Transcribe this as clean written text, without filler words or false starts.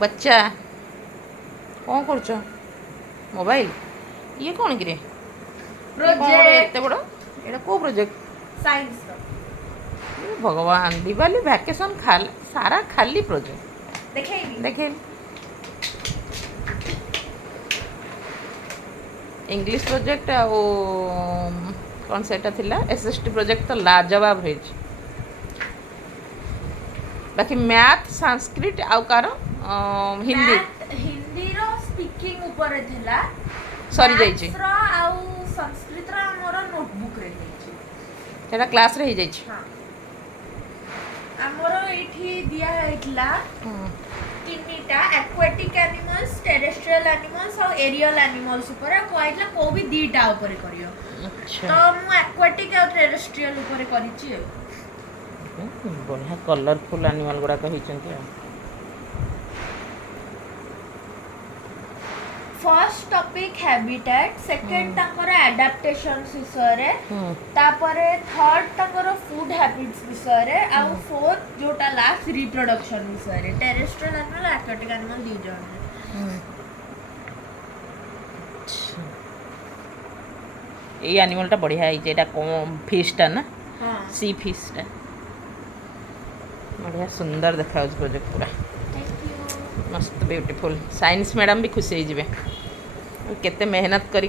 बच्चा कौन कर मोबाइल ये कौन कि प्रोजेक्ट बड़ एटा को प्रोजेक्ट साइंस भगवान दिवाली वैकेशन सारा खाली प्रोजेक्ट देखेइबी देखे इंग्लिश प्रोजेक्ट कौन सेटा थिला एसएसटी प्रोजेक्ट तो लाजवाब है बाकी मैथ संस्कृत आउ कार हिंदी हिंदी रो स्पीकिंग ऊपर थिला सरी जाइए रो आउ संस्कृत रो हमर नोटबुक रे जाइए सेटा क्लास रे ही जाइए हां हमर एठी दिया हैतला तीनटा एक्वाटिक एनिमल्स टेरेस्ट्रियल एनिमल्स और एरियल एनिमल्स ऊपर कहला को भी दीटा ऊपर करियो अच्छा तो मु एक्वाटिक और टेरेस्ट्रियल ऊपर करिछि बढ़िया कलरफुल एनिमल गुड़ा कही फर्स्ट टॉपिक हैबिटेट सेकंड तंकर एडाप्टेशन विषय रे तापरे थर्ड तंकर फूड हैबिट्स विषय रे आ फोर्थ जोटा लास्ट रिप्रोडक्शन विषय रे टेरेस्ट्रियल एनिमल एक्वाटिक एनिमल दी जण ये एनिमल टा बढ़िया है जेटा फिश टा ना हां सी फिश टा बढ़िया सुंदर देखा प्रोजेक्ट पूरा थैंक यू मस्त ब्यूटीफुल साइंस मैडम भी खुशी हो केते मेहनत करी